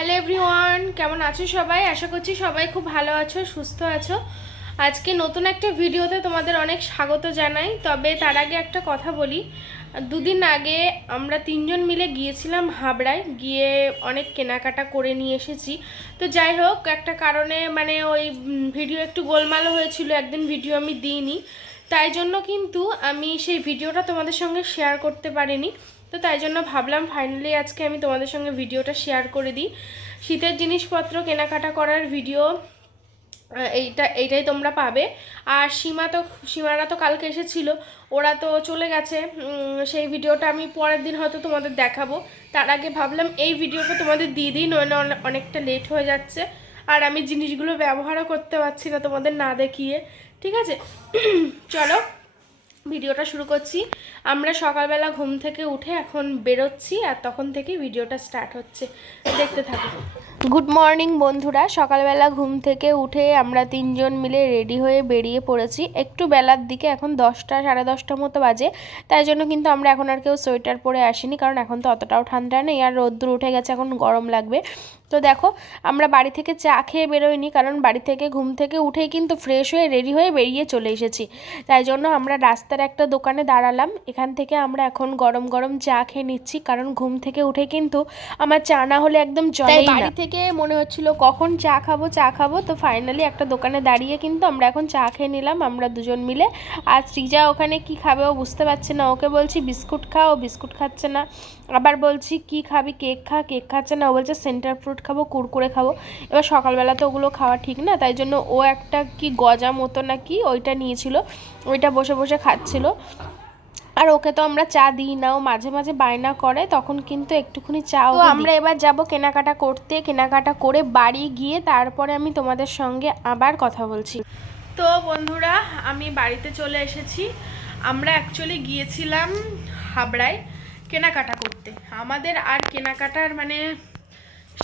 Hello everyone, কেমন আছো সবাই? আশা করছি সবাই খুব ভালো আছো, সুস্থ আছো। আজকে নতুন একটা ভিডিওতে তোমাদের অনেক স্বাগত জানাই। তবে তার আগে একটা কথা বলি। দুদিন আগে আমরা তিনজন মিলে গিয়েছিলাম হাবড়ায়। গিয়ে অনেক কেনাকাটা করে নিয়ে এসেছি। তো যাই হোক, একটা কারণে মানে ওই ভিডিও একটু গোলমালো হয়েছিল, একদিন ভিডিও আমি দিইনি। তাই জন্য কিন্তু আমি সেই ভিডিওটা তোমাদের সঙ্গে শেয়ার করতে পারিনি। তো তাই জন্য ভাবলাম ফাইনালি আজকে আমি তোমাদের সঙ্গে ভিডিওটা শেয়ার করে দিই। শীতের জিনিসপত্র, কেনাকাটা করার ভিডিও এইটা, এইটাই তোমরা পাবে। আর সীমা তো, সীমারা তো কালকে এসেছিল, ওরা তো চলে গেছে। সেই ভিডিওটা আমি পরের দিন হয়তো তোমাদের দেখাবো। তার আগে ভাবলাম এই ভিডিওটা তোমাদের দিয়ে দিই অনে- অনেকটা লেট হয়ে যাচ্ছে। আর আমি জিনিসগুলো ব্যবহারও করতে পারছি না তোমাদের না দেখিয়ে। ঠিক আছে? চলো, ভিডিওটা শুরু করছি। আমরা সকালবেলা ঘুম থেকে উঠে এখন বেরোচ্ছি আর তখন থেকেই ভিডিওটা স্টার্ট হচ্ছে। দেখতে থাকো গুড মর্নিং বন্ধুরা। সকালবেলা ঘুম থেকে উঠে আমরা তিনজন মিলে রেডি হয়ে বেরিয়ে পড়েছি। একটু বেলার দিকে, এখন দশটা, সাড়ে দশটা মতো বাজে। তাই জন্য কিন্তু আমরা এখন আর কেউ সোয়েটার পরে আসিনি, কারণ এখন তো অতটাও ঠান্ডা নেই আর রোদ্দুর উঠে গেছে, এখন গরম লাগবে। তো দেখো, আমরা বাড়ি থেকে চা খেয়ে বেরোইনি, কারণ বাড়ি থেকে ঘুম থেকে উঠেই কিন্তু ফ্রেশ হয়ে রেডি হয়ে বেরিয়ে চলে এসেছি। তাই জন্য আমরা রাস্তার একটা দোকানে দাঁড়ালাম। এখান থেকে আমরা এখন গরম গরম চা খেয়ে নিচ্ছি কারণ ঘুম থেকে উঠে কিন্তু আমার চা না হলে একদম চলেই না। বাড়ি থেকে মনে হচ্ছিল কখন চা খাব চা খাব? তো ফাইনালি একটা দোকানে দাঁড়িয়ে কিন্তু আমরা এখন চা খেয়ে নিলাম আমরা দুজন মিলে। আর শ্রীজা ওখানে কি খাবে ও বুঝতে পারছে না ওকে বলছি বিস্কুট খা ও বিস্কুট খাচ্ছে না। আবার বলছি কি খাবি? কেক খা কেক খাচ্ছে না। ও বলছে সেন্টার ফ্রুট খাব কুরকুরে খাব। এবার সকালবেলা তো ওগুলো খাওয়া ঠিক না তাই জন্য ও একটা কি গজা মতো না কি ওইটা নিয়েছিল ওইটা বসে বসে খাচ্ছিল। আর ওকে তো আমরা চা দিই না ও মাঝে মাঝে বায়না করে তখন কিন্তু একটুখানি চা তো আমরা এবার যাব কেনাকাটা করতে কেনাকাটা করে বাড়ি গিয়ে তারপরে আমি তোমাদের সঙ্গে আবার কথা বলছি। তো বন্ধুরা আমি বাড়িতে চলে এসেছি। আমরা অ্যাকচুয়ালি গিয়েছিলাম হাবড়ায় কেনাকাটা করতে। আমাদের আর কেনাকাটার মানে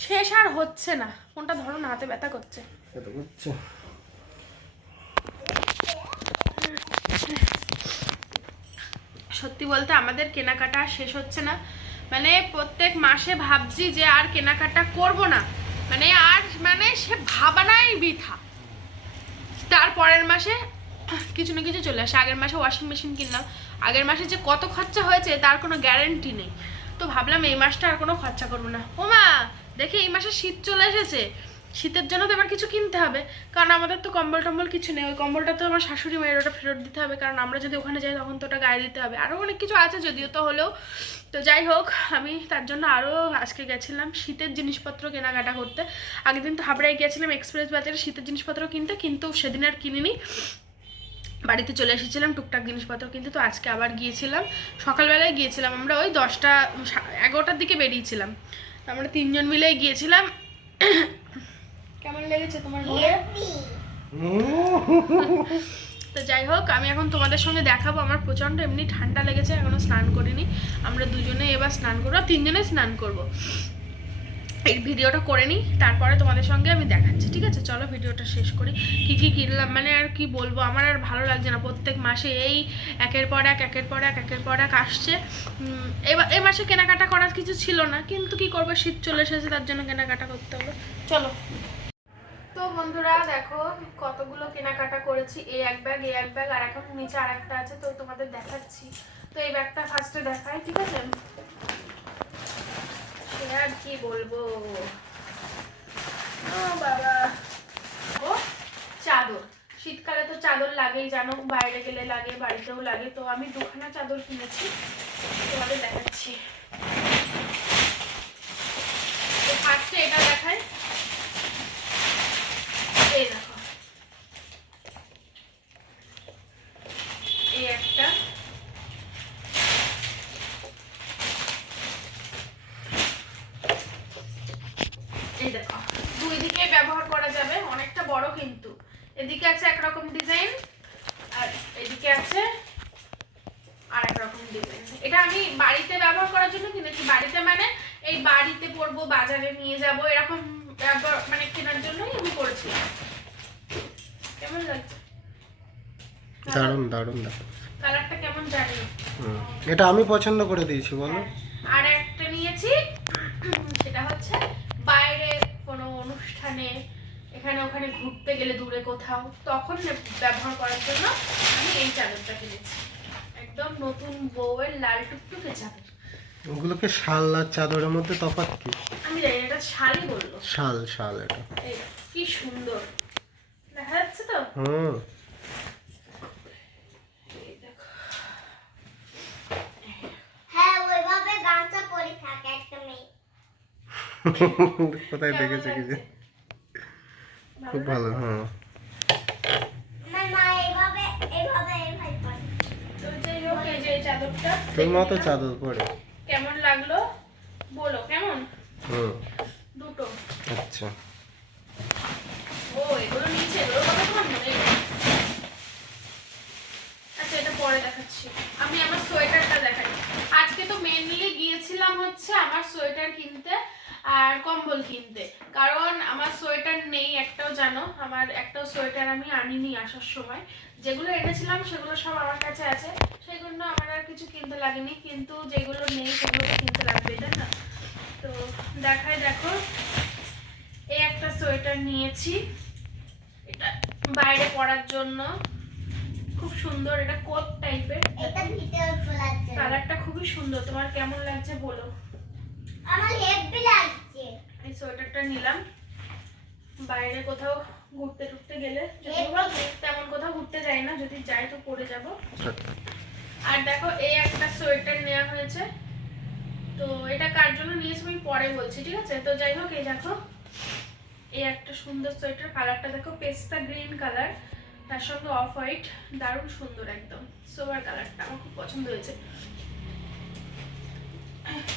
শেষ আর হচ্ছে না। কোনটা ধরো না হাতে ব্যথা করছে এটা বুঝছ সত্যি বলতে আমাদের কেনাকাটা শেষ হচ্ছে না। মানে প্রত্যেক মাসে ভাবছি যে আর কেনাকাটা করব না। মানে আর মানে সে ভাবানাই বৃথা। তারপরের মাসে কিছু না কিছু চলে আসে। আগের মাসে ওয়াশিং মেশিন কিনলাম। আগের মাসে যে কত খরচা হয়েছে তার কোনো গ্যারেন্টি নেই। তো ভাবলাম এই মাসটা আর কোনো খরচা করব না। ও মা দেখি এই মাসে শীত চলে এসেছে। শীতের জন্য তো এবার কিছু কিনতে হবে। কারণ আমাদের তো কম্বল টম্বল কিছু নেই। ওই কম্বলটা তো আমার শাশুড়ি মায়ের ওটা ফেরত দিতে হবে। কারণ আমরা যদি ওখানে যাই তখন তো ওটা গায়ে দিতে হবে। আরও অনেক কিছু আছে যদিও তো হলেও। তো যাই হোক, আমি তার জন্য আরও আজকে গেছিলাম শীতের জিনিসপত্র কেনাকাটা করতে। আগের দিন তো হাবড়ায় গেছিলাম এক্সপ্রেস বাজারে শীতের জিনিসপত্র কিনতে, কিন্তু সেদিন আর কিনিনি। বাড়িতে চলে এসেছিলাম টুকটাক জিনিসপত্র কিন্তু। তো আজকে আবার গিয়েছিলাম। সকালবেলায় গিয়েছিলাম আমরা ওই দশটা এগারোটার দিকে বেরিয়েছিলাম। আমরা তিনজন মিলেই গিয়েছিলাম। কেমন লেগেছে তোমার তো যাই হোক আমি এখন তোমাদের সঙ্গে দেখাবো। আমার প্রচণ্ড এমনি ঠান্ডা লেগেছে এখনও স্নান করিনি। আমরা দুজনে এবার স্নান করব তিনজনে স্নান করব। এই ভিডিওটা করে নিই তারপরে তোমাদের সঙ্গে আমি দেখাচ্ছি ঠিক আছে? চলো ভিডিওটা শেষ করি। কি কি কিনলাম? মানে আর কি বলব? আমার আর ভালো লাগছে না। প্রত্যেক মাসে এই একের পর এক একের পর এক একের পর এক আসছে। এবার এই মাসে কেনাকাটা করার কিছু ছিল না কিন্তু কি করব? শীত চলে এসেছে তার জন্য কেনাকাটা করতে হবে। চলো। তো বন্ধুরা দেখো কতগুলো কেনাকাটা করেছি, এই এক ব্যাগ এই এক ব্যাগ আর এখন নিচে আর একটা আছে, তো তোমাদের দেখাচ্ছি। তো এই ব্যাগটা ফার্স্টে দেখাই, ঠিক আছে? সে আর কি বলব? বাবা। ও, চাদর। শীতকালে তো চাদর লাগেই, জানো, বাইরে গেলে লাগে, বাড়িতেও লাগে, তো আমি দুখানা চাদর কিনেছি। তোমাদের দেখাচ্ছি। ফার্স্টে এটা দেখাই এই দেখো এই একটা। এই দেখো, দুই দিকে ব্যবহার করা যাবে, অনেকটা বড় কিন্তু। এদিকে আছে একরকম ডিজাইন, আর এদিকে আছে আর এক রকম ডিজাইন। এটা আমি বাড়িতে ব্যবহার করার জন্য কিনেছি। বাড়িতে মানে এই বাড়িতে পরবো, বাজারে নিয়ে যাব, এরকম ব্যবহার মানে কেনার জন্যই আমি করেছিলাম। কেমন লাগছে? দারুণ দারুণ দারুণ কালারটা কেমন জানি হুম। এটা আমি পছন্দ করে দিয়েছি বলো। আর একটা নিয়েছি সেটা হচ্ছে বাইরে কোনো অনুষ্ঠানে এখানে ওখানে ঘুরতে গেলে দূরে কোথাও তখন ব্যবহার করার জন্য আমি এই চাদরটা কিনেছি। একদম নতুন বউয়ের লাল টুকটুকে চাদর। ওগুলোকে শাল আর চাদরের মধ্যে তফাৎ কি? আমি জানি এটা শাড়ি বলল। শাল শাল এটা। কি সুন্দর। দেখা যাচ্ছে তো? হুম এই দেখো হ্যাঁ ওইভাবে গামছা পরে থাকে একটা মেয়ে কোথায় দেখেছে কি যে? খুব ভালো হ্যাঁ। তোর মা তো চাদর পরে কেমন লাগল? বলো কেমন? হুম। দুটো। আচ্ছা। ও এগুলো নিচে এগুলোর কথা তোমার মনে নেই আচ্ছা এটা পরে দেখাচ্ছি। আমি আমার সোয়েটারটা দেখাই। আজকে তো মেনলি গিয়েছিলাম হচ্ছে আমার সোয়েটার কিনতে। আর কম্বল কিনতে। কারণ আমার সোয়েটার নেই একটাও জানো? আমার একটাও সোয়েটার আমি আনিনি আসার সময়। যেগুলো এনেছিলাম সেগুলো সব আমার কাছে আছে। সেগুলো আমার আর কিছু কিনতে লাগেনি। কিন্তু যেগুলো নেই সেগুলো তো কিনতে লাগবে তাই না? তো দেখায় দেখো। এই একটা সোয়েটার নিয়েছি। এটা বাইরে পরার জন্য। খুব সুন্দর। এটা কোট টাইপের। কালারটা খুবই সুন্দর। তোমার কেমন লাগছে বলো। আমার হেভি লাগছে। এই সোয়েটারটা নিলাম। বাইরে কোথাও ঘুরতে টুরতে গেলে তেমন কোথাও ঘুরতে যাই না যদি যাই তো পরে যাব। আর দেখো এই একটা সোয়েটার নেওয়া হয়েছে। তো এটা কার জন্য নিয়েছি আমি পরে বলছি ঠিক আছে? তো যাই হোক এই দেখো এই একটা সুন্দর সোয়েটার। কালারটা দেখো পেস্তা গ্রিন কালার। তার সঙ্গে অফ হোয়াইট। দারুণ সুন্দর একদম। সোবার কালারটা আমার খুব পছন্দ হয়েছে।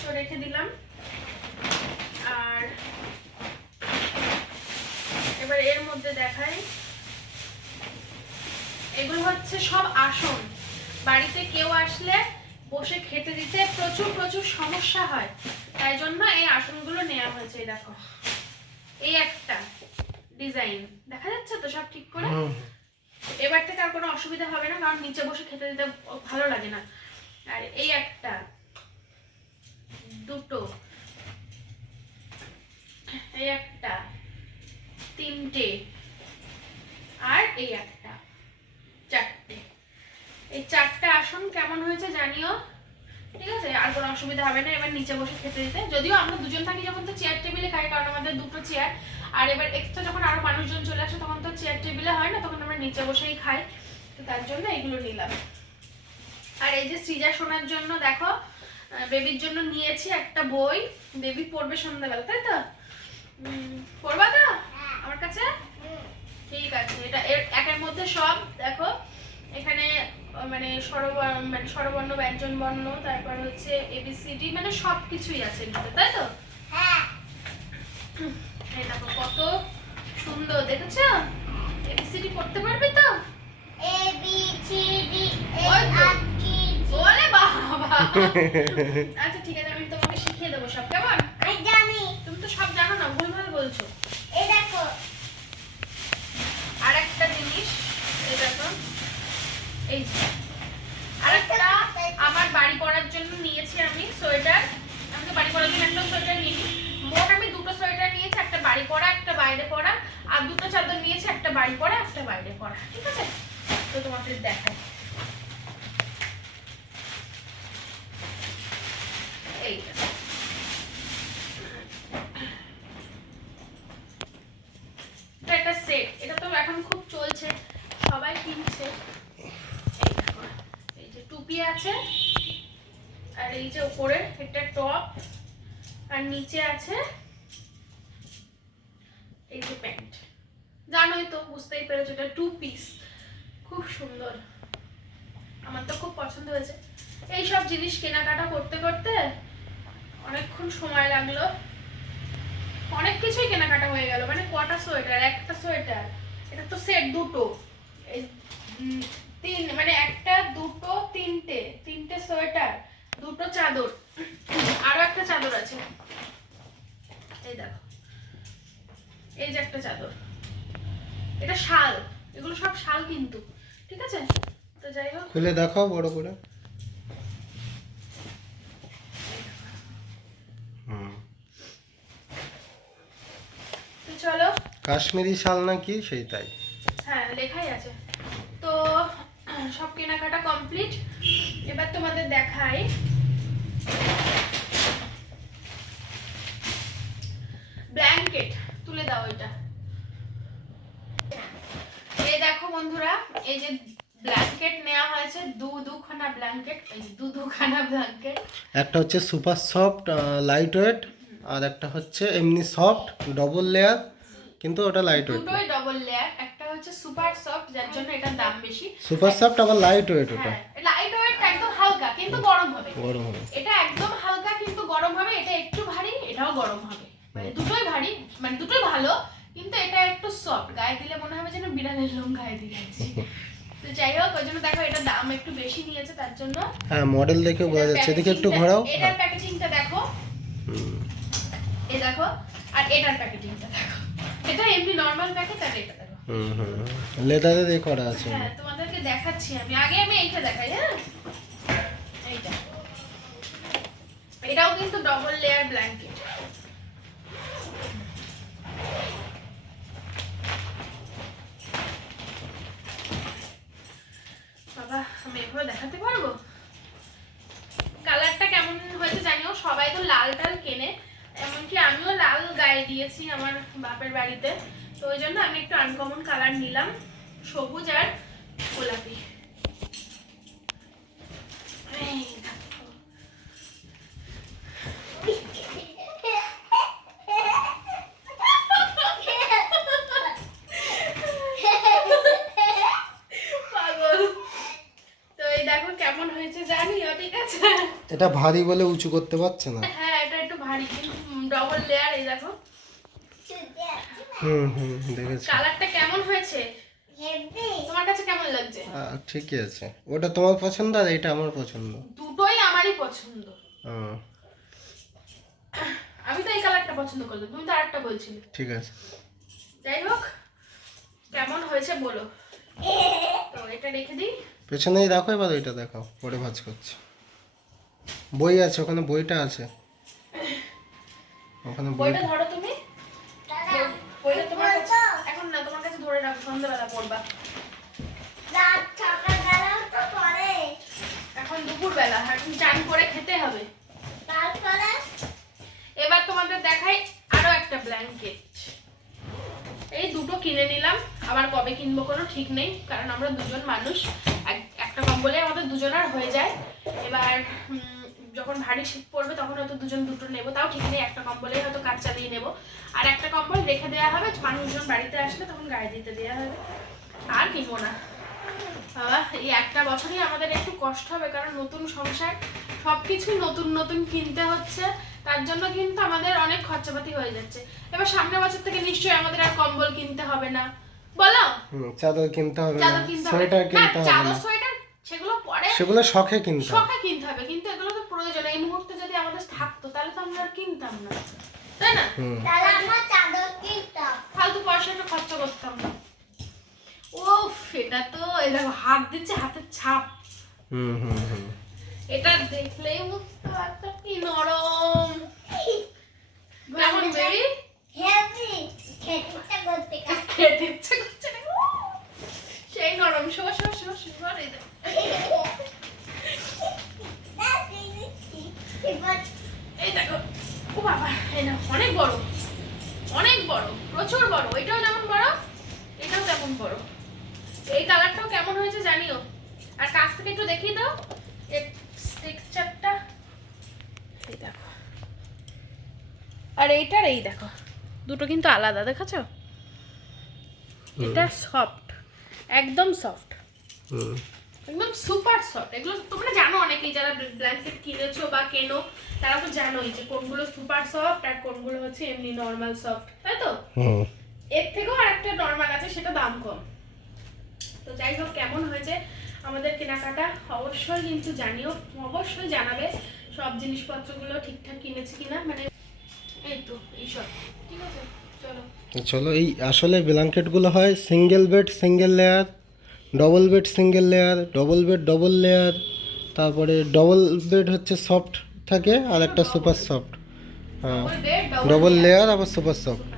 তো রেখে দিলাম। আর এবার এর মধ্যে দেখাই। এগুলো হচ্ছে সব আসন। বাড়িতে কেউ আসলে বসে খেতে দিতে প্রচুর প্রচুর সমস্যা হয়। তাই জন্য এই আসনগুলো নেওয়া হয়েছে দেখো। এই একটা ডিজাইন। দেখা যাচ্ছে তো সব ঠিক করে? এবার থেকে আর কোনো অসুবিধা হবে না কারণ নিচে বসে খেতে দিতে ভালো লাগে না। আর এই একটা দুটো। এই একটা, তিনটে, আর এই একটা, চারটে। এই চারটে আসন কেমন হয়েছে জানিও? ঠিক আছে? আর কোনো অসুবিধা হবে না, এবার নিচে বসে খেতে দিতে। যদিও আমরা দুজন থাকি যখন তো চেয়ার টেবিলে খাই, কারণ আমাদের দুটো চেয়ার আর এবার এক্সট্রা যখন আরও মানুষজন চলে আসে, তখন তো চেয়ার টেবিলে হয় না, তখন আমরা নিচে বসেই খাই। তো তার জন্য এগুলো নিলাম। আর এই যে সৃজা শোনার জন্য, দেখো বেবির জন্য নিয়েছি একটা বই। বেবি পড়বে সন্ধ্যাবেলা তাই তো? পড়বা তো? আমার কাছে? ঠিক আছে এটা একের মধ্যে সব দেখো। এখানে মানে স্বরবর্ণ মানে স্বরবর্ণ ব্যঞ্জন বর্ণ তারপর হচ্ছে এবিসিডি মানে সব কিছুই আছে মধ্যে তাই তো? হ্যাঁ। এই দেখো কত সুন্দর দেখেছ? এবিসিডি পড়তে পারবে তো? এ বি সি ডি এ ওই আচ্ছা ঠিক আছে আমি তোমাকে শিখিয়ে দেবো সব কেমন? আমি জানি। তুমি তো সব জানো না ভুলভাল বলছো। এই দেখো। আর একটা জিনিস এই দেখো। এই আরেকটা আমার বাড়ি পরার জন্য নিয়েছি আমি সোয়েটার। আমি তো বাড়ি পরার জন্য একটা সোয়েটার নিইনি। মোট আমি দুটো সোয়েটার নিয়েছি একটা বাড়ি পরা একটা বাইরে পরা আর দুটো চাদর নিয়েছি একটা বাড়ি পরা একটা বাইরে পরা ঠিক আছে? তো তোমাকে দেখাই এই দেখো। এটা একটা সেট এটা তো এখন খুব চলছে সবাই কিনছে এই দেখো, এই যে টুপি আছে আর এই যে উপরে একটা টপ আর নিচে আছে এই যে প্যান্ট জানোই তো বুঝতেই পেরেছ এটা টু পিস খুব সুন্দর আমার তো খুব পছন্দ হয়েছে। এই সব জিনিস কেনাকাটা করতে করতে অনেকক্ষণ সময় লাগল। অনেক কিছুই কেনাকাটা হয়ে গেল মানে কটা সোয়েটার, একটা সোয়েটার, এটা তো সেট দুটো। তিন মানে একটা, দুটো, তিনটে তিনটে সোয়েটার, দুটো চাদর, আরও একটা চাদর আছে। এই দেখো, এই যে একটা চাদর। এটা শাল, এগুলো সব শাল কিন্তু, ঠিক আছে? তো যাই হোক। খুলে দেখাও বড় করে। চলো। কাশ্মীরি শাল নাকি? সেই তাই। হ্যাঁ লেখাই আছে। তো সব কেনাকাটা কমপ্লিট। এবার তোমাদের দেখাই। ব্ল্যাঙ্কেট তুলে দাও এটা। এই দেখো বন্ধুরা এই যে ব্ল্যাঙ্কেট নেওয়া হয়েছে দু দুখানা ব্ল্যাঙ্কেট এই দু দুখানা ব্ল্যাঙ্কেট একটা হচ্ছে সুপার সফট লাইট ওয়েট আর একটা হচ্ছে এমনি সফট ডবল লেয়ার কিন্তু ওটা লাইট ওয়েট দুটোই ডবল লেয়ার একটা হচ্ছে সুপার সফট যার জন্য এটার দাম বেশি। সুপার সফট আবার লাইট ওয়েট ওটা। হ্যাঁ লাইট ওয়েট একদম হালকা কিন্তু গরম হবে। গরম হবে। এটা একদম হালকা কিন্তু গরম হবে এটা একটু ভারী এটাও গরম হবে। মানে দুটোই ভারী মানে দুটোই ভালো কিন্তু এটা একটু সফট গায়ে দিলে মনে হবে যেন বিড়ালের লোম গায়ে দিয়েছি তো যাই হোক ওই জন্য দেখো এটা দাম একটু বেশি নিয়েছে তার জন্য। হ্যাঁ মডেল দেখে বোঝা যাচ্ছে। এদিকে একটু ঘোরাও। এটার প্যাকেজিংটা দেখো। এই দেখো আর এটার প্যাকেজিংটা দেখো। এটা এমনি নর্মাল প্যাকেট আর এটা দেখো। হুম হুম লেদারে দিয়ে করা আছে। হ্যাঁ তোমাদেরকে দেখাচ্ছি আমি। আগে আমি এইটা দেখাই হ্যাঁ? এইটা। এটাও কিন্তু ডবল লেয়ার ব্ল্যাঙ্কেট বাবা দেখাতে পারব? কালারটা কেমন হয়েছে জানিও? সবাই তো লাল টাল কেনে, এমনকি আমিও লাল গায়ে দিয়েছি আমার বাপের বাড়িতে। তো ওই জন্য আমি একটু আনকমন কালার নিলাম, সবুজ আর গোলাপি এই দেখো। পাগল তো এই দেখো কেমন হয়েছে জানিও ঠিক আছে। এটা ভারী বলে উঁচু করতে পারছে না। হ্যাঁ এটা একটু ভারী কিন্তু ডবল লেয়ার এই দেখো। হুম হুম দেখেছি। কালারটা কেমন হয়েছে? হেভি তোমার কাছে কেমন লাগছে? ঠিকই আছে। ওটা তোমার পছন্দ আর এটা আমার পছন্দ? দুটোই আমারই পছন্দ। হুম, আমি তো এই কালারটা পছন্দ করলাম তুমি তো আরেকটা বলছিলে। ঠিক আছে। যাই হোক কেমন হয়েছে বলো। তো এটা রেখে দিই। পেছনেই দেখো, এবার ওইটা দেখাও, পরে ভাজ করছি। বই আছে, ওখানে বইটা আছে। ওখানে বইটা ধরো তুমি। এখন না ধরে রাখো এখন দুপুরবেলা চান করে খেতে হবে। এবার তোমাদের দেখাই আরও একটা ব্ল্যাঙ্কেট এই দুটো কিনে নিলাম, আবার কবে কিনবো কোনো ঠিক নেই, কারণ আমরা দুজন মানুষ। কম্বলে আমাদের দুজনার হয়ে যায়। এবার যখন ভারী শীত পড়বে তখন হয়তো দুজন দুটো নেব। তাও ঠিক নেই একটা কম্বলেই হয়তো কাজ চালিয়ে নেব। আর একটা কম্বল রেখে দেওয়া হবে মানুষজন বাড়িতে আসলে তখন গায়ে দিতে দেওয়া হবে। আর কিনবো না। বাবা এই একটা বছরই আমাদের একটু কষ্ট হবে কারণ নতুন সংসার সব সবকিছু নতুন নতুন কিনতে হচ্ছে। তার জন্য কিন্তু আমাদের অনেক খরচাপাতি হয়ে যাচ্ছে। এবার সামনের বছর থেকে নিশ্চয়ই আমাদের আর কম্বল কিনতে হবে না। বলো? চাদর কিনতে হবে না চাদর কিনতে হবে সোয়েটার কিনতে হবে না। সেগুলো শখে কিনতে শখে কিনতে হবে কিন্তু এগুলো তো প্রয়োজন। এই মুহূর্তে যদি আমাদের থাকতো তাহলে তো আমরা আর কিনতাম না। তাই না? তাহলে আমার চাদর কিনতাম। ফালতু পয়সাটা খরচা করতাম না। ও এটা তো এই দেখো হাত দিচ্ছে হাতের ছাপ। হুম হুম হুম। এটা দেখলেই বুঝতে পারছ কি নরম। কেমন বেবি হেভি খেতে করতে খেতে ইচ্ছে করছে না সেই নরম শো শো শো শো এই দেখো। এই দেখো ও বাবা এই না অনেক বড় অনেক বড় প্রচুর বড় এটাও যেমন বড় এটাও তেমন বড় এই কালারটাও কেমন হয়েছে জানিও আর কাছ থেকে একটু দেখিয়ে দাও এর টেক্সচারটা এই দেখো আর এইটার এই দেখো দুটো কিন্তু আলাদা দেখেছ এটা সফট একদম সফট একদম সুপার সফট এগুলো তোমরা জানো অনেকেই যারা ব্ল্যাঙ্কেট কিনেছো বা কেনো তারা তো জানোই যে কোনগুলো সুপার সফট আর কোনগুলো হচ্ছে এমনি নর্মাল সফট তাই তো? এর থেকেও আরেকটা নর্মাল আছে সেটা দাম কম। তো যাই হোক কেমন হয়েছে আমাদের কেনাকাটা অবশ্যই কিন্তু জানিও অবশ্যই জানাবে সব জিনিসপত্রগুলো ঠিকঠাক কিনেছি কিনা মানে এই তো এইসব ঠিক আছে? চলো। এই আসলে ব্ল্যাঙ্কেটগুলো হয় single bed single layer double bed single layer double bed double layer তারপরে ডবল বেড হচ্ছে সফট থাকে আর একটা সুপার সফট হ্যাঁ ডবল লেয়ার আবার সুপার সফট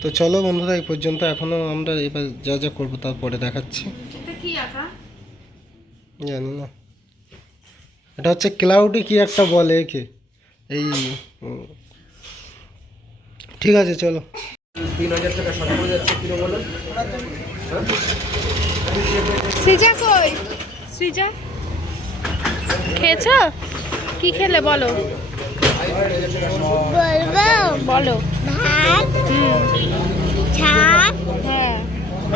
তো চলো বন্ধুরা এই পর্যন্ত এখনও আমরা এবার যা যা করব তারপরে দেখাচ্ছি। জানি না। এটা হচ্ছে ক্লাউডি কি একটা বলে একে? এই ঠিক আছে চলো। সৃজা কই? সৃজা? খেয়েছো? কি খেলে বলো? বলব? বলো। ভাত হ্যাঁ।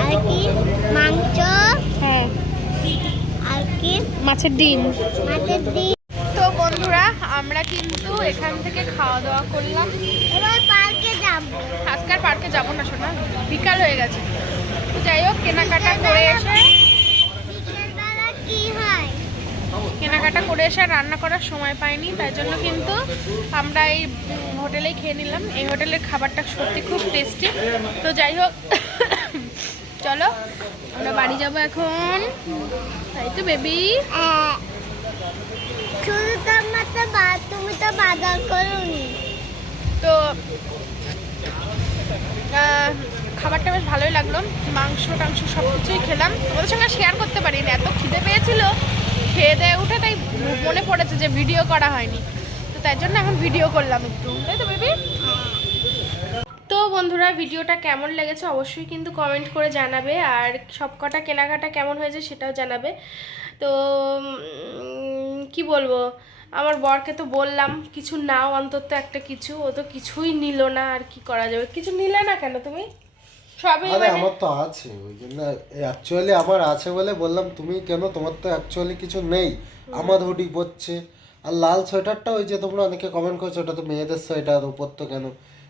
আর কি? মাংস হ্যাঁ। আর কি? মাছের ডিম। মাছের ডিম। তো বন্ধুরা আমরা কিন্তু এখান থেকে খাওয়া দাওয়া করলাম। পার্কে যাব। আজকাল পার্কে যাব না শোনা। বিকাল হয়ে গেছে। তো যাই হোক কেনাকাটা করে এসে কেনাকাটা করে এসে আর রান্না করার সময় পাইনি তাই জন্য কিন্তু আমরা এই হোটেলেই খেয়ে নিলাম। এই হোটেলের খাবারটা সত্যি খুব টেস্টি। তো যাই হোক চলো আমরা বাড়ি যাব এখন। তাই তো বেবি? আহ, শুধু তো বা- তুমি তো বাজার করোনি। তো খাবারটা বেশ ভালোই লাগল। মাংস, টাংস সব কিছুই খেলাম। তোমাদের সঙ্গে শেয়ার করতে পারিনি। এত খিদে পেয়েছিল, খেয়ে দেয়ে উঠে তাই মনে পড়েছে যে ভিডিও করা হয়নি। তো তাই জন্য এখন ভিডিও করলাম একটু। তাই তো বেবি তো বন্ধুরা ভিডিওটা কেমন লেগেছে অবশ্যই কিন্তু কমেন্ট করে জানাবে। আর সব কটা কেনাকাটা কেমন হয়েছে সেটাও জানাবে। তো কি বলব? আমার বরকে তো বললাম কিছু নাও অন্তত একটা কিছু। ও তো কিছুই নিল না আর কি করা যাবে? কিছু নিলে না কেন তুমি? সবই আরে মানে আমার তো আছে ওই জন্য অ্যাকচুয়ালি আমার আছে বলে বললাম তুমি কেন? তোমার তো অ্যাকচুয়ালি কিছু নেই। আমার হুডি পরছে। আর লাল সোয়েটারটা ওই যে তোমরা অনেকে কমেন্ট করছ ওটা তো মেয়েদের সোয়েটার উপর তো কেন?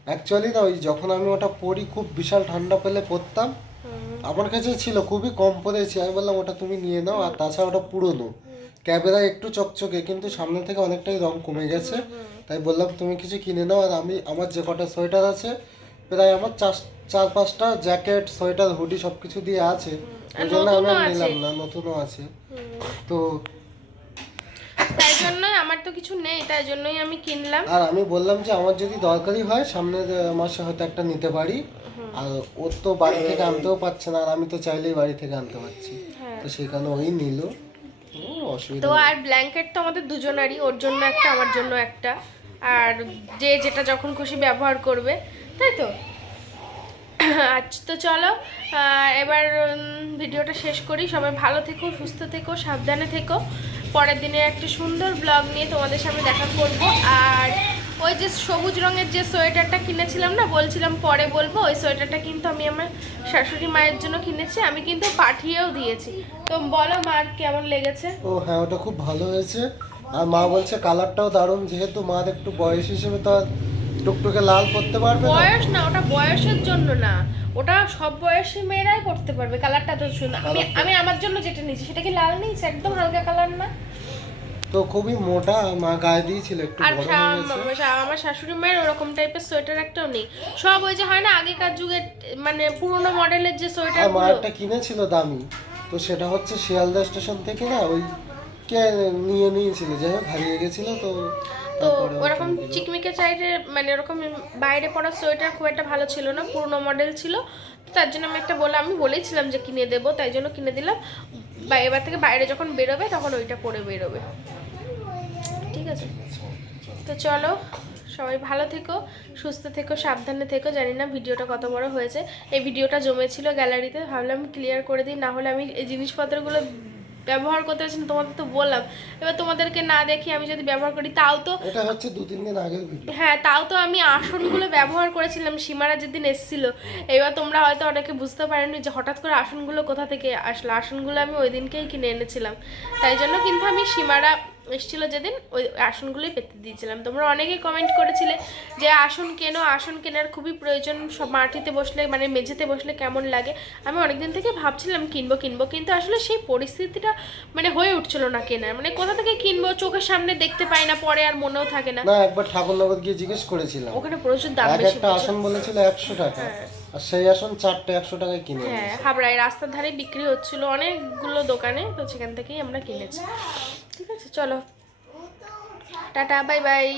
অ্যাকচুয়ালি না ওই যখন আমি ওটা পরি খুব বিশাল ঠান্ডা পেলে পরতাম। আমার কাছে ছিল খুবই কম পরেছি। আমি বললাম ওটা তুমি নিয়ে নাও আর তাছাড়া ওটা পুরনো। ক্যামেরা একটু চকচকে কিন্তু সামনে থেকে অনেকটাই রং কমে গেছে। তাই বললাম তুমি কিছু কিনে নাও। আর আমি আমার যে কটা সোয়েটার আছে প্রায় আমার চার চার পাঁচটা জ্যাকেট সোয়েটার হুডি সব কিছু দিয়ে আছে। ওই জন্য আমি নিলাম না নতুনও আছে। তো তাই জন্যই আমার তো কিছু নেই তাই জন্যই আমি কিনলাম। আর আমি বললাম যে আমার যদি দরকারি হয় সামনের মাসে হয়তো একটা নিতে পারি। আর ওর তো বাড়ি থেকে আনতেও পারছে না আর আমি তো চাইলেই বাড়ি থেকে আনতে পারছি। হ্যাঁ। তো সেখানে ওই নিল। অসুবিধা তো আর ব্ল্যাঙ্কেট তো আমাদের দুজনারই ওর জন্য একটা আমার জন্য একটা। আর যে যেটা যখন খুশি ব্যবহার করবে তাই তো? আচ্ছা তো চলো এবার ভিডিওটা শেষ করি। সবাই ভালো থেকো সুস্থ থেকো সাবধানে থেকো। পরের দিনে একটা সুন্দর ব্লগ নিয়ে তোমাদের সামনে দেখা করব। আর ওই যে সবুজ রঙের যে সোয়েটারটা কিনেছিলাম না বলছিলাম পরে বলব ওই সোয়েটারটা কিন্তু আমি আমার শাশুড়ি মায়ের জন্য কিনেছি আমি কিন্তু পাঠিয়েও দিয়েছি। তো বলো মার কেমন লেগেছে? ও হ্যাঁ ওটা খুব ভালো হয়েছে। আর মা বলছে কালারটাও দারুণ যেহেতু মার একটু বয়স হিসেবে তো টুকটুকে লাল করতে পারবে বয়স না ওটা বয়সের জন্য না। ওটা সব বয়সী মেয়েরাই করতে পারবে কালারটা তো সুন্দর আমি আমি আমার জন্য যেটা নিয়েছি সেটা কি লাল নিয়েছি? একদম হালকা কালার না? তো খুবই মোটা মা গায়ে দিয়েছিল একটু আর আমার শাশুড়ি মায়ের ওরকম টাইপের সোয়েটার একটাও নেই। সব ওই যে হয় না আগেকার যুগে মানে পুরোনো মডেলের যে সোয়েটার মা একটা কিনেছিল দামি তো সেটা হচ্ছে শিয়ালদা স্টেশন থেকে না ওই কে নিয়ে নিয়েছিল যাই হোক হারিয়ে গেছিল তো তো ওরকম চিকমিকে সাইডের মানে ওরকম বাইরে পড়া সোয়েটার খুব একটা ভালো ছিল না পুরোনো মডেল ছিল। তো তার জন্য আমি একটা বলে আমি বলেছিলাম যে কিনে দেবো তাই জন্য কিনে দিলাম। এবার থেকে বাইরে যখন বেরোবে তখন ওইটা পরে বেরোবে। আছে? তো চলো সবাই ভালো থেকো সুস্থ থেকো সাবধানে থেকো। জানি না ভিডিওটা কত বড় হয়েছে। এই ভিডিওটা জমেছিল গ্যালারিতে। ভাবলাম ক্লিয়ার করে দিই না হলে আমি এই জিনিসপত্রগুলো ব্যবহার করতে পারছি না। তোমাদের তো বললাম। এবার তোমাদেরকে না দেখি আমি যদি ব্যবহার করি তাও তো এটা হচ্ছে দু তিন দিন আগের ভিডিও হ্যাঁ তাও তো আমি আসনগুলো ব্যবহার করেছিলাম সীমারা যেদিন এসেছিল। এবার তোমরা হয়তো অনেকে বুঝতে পারেনি যে হঠাৎ করে আসনগুলো কোথা থেকে আসলো। আসনগুলো আমি ওই দিনকেই কিনে এনেছিলাম। তাই জন্য কিন্তু আমি সীমারা এসেছিল যেদিন ওই আসনগুলোই পেতে দিয়েছিলাম। তোমরা অনেকেই কমেন্ট করেছিলে যে আসন কেনো আসন কেনার খুবই প্রয়োজন সব মাটিতে বসলে মানে মেঝেতে বসলে কেমন লাগে। আমি অনেকদিন থেকে ভাবছিলাম কিনবো কিনবো কিন্তু আসলে সেই পরিস্থিতিটা মানে হয়ে উঠছিল না কেনার। মানে কোথা থেকে কিনবো চোখের সামনে দেখতে পাই না পরে আর মনেও থাকে না। না একবার ঠাকুরনগর গিয়ে জিজ্ঞেস করেছিলাম। ওখানে প্রচুর দাম বেশি একটা আসন বলেছিল একশো টাকা। আর সেই আসন চারটে একশো টাকায় কিনে হ্যাঁ হাবড়ায় রাস্তার ধারে বিক্রি হচ্ছিল অনেকগুলো দোকানে তো সেখান থেকেই আমরা কিনেছি। ঠিক আছে চলো। Tata bye bye.